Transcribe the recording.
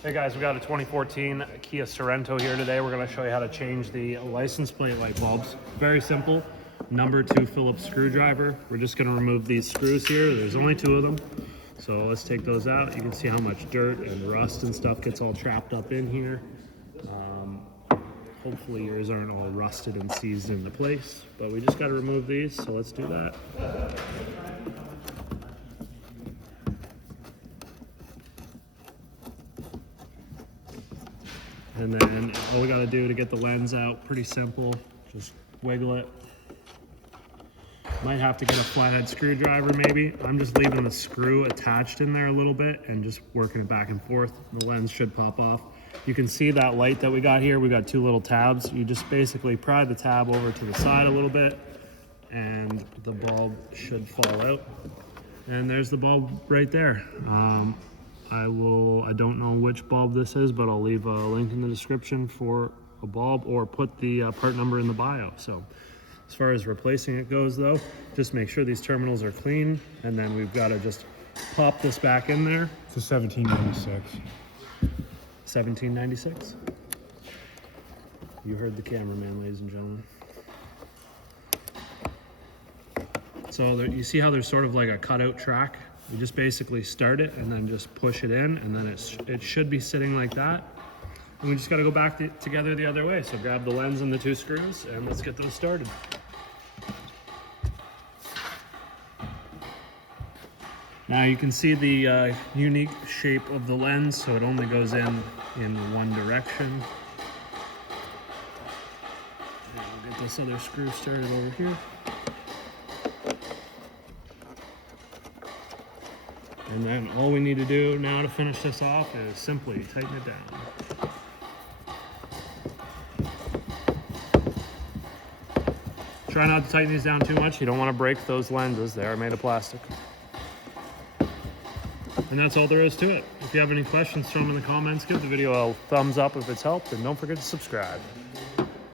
Hey guys, we got a 2014 Kia Sorento here today. We're going to show you how to change the license plate light bulbs. Very simple. Number 2 Phillips screwdriver. We're just going to remove these screws here. There's only 2 of them. So let's take those out. You can see how much dirt and rust and stuff gets all trapped up in here. Hopefully yours aren't all rusted and seized into place, but we just got to remove these, so let's do that. And then all we got to do to get the lens out, pretty simple, just wiggle it. Might have to get a flathead screwdriver maybe. I'm just leaving the screw attached in there a little bit and just working it back and forth. The lens should pop off. You can see that light that we got here. We got 2 little tabs. You just basically pry the tab over to the side a little bit and the bulb should fall out. And there's the bulb right there. I don't know which bulb this is, but I'll leave a link in the description for a bulb or put the part number in the bio. So as far as replacing it goes though, just make sure these terminals are clean, and then we've got to just pop this back in there. It's a 1796. 1796. You heard the cameraman, ladies and gentlemen. So there, you see how there's sort of like a cutout track? You just basically start it and then just push it in, and then it should be sitting like that. And we just got to go back together the other way. So grab the lens and the 2 screws and let's get those started. Now you can see the unique shape of the lens, so it only goes in one direction. And we'll get this other screw started over here. And then all we need to do now to finish this off is simply tighten it down. Try not to tighten these down too much. You don't want to break those lenses. They are made of plastic. And that's all there is to it. If you have any questions, throw them in the comments. Give the video a thumbs up if it's helped, and don't forget to subscribe.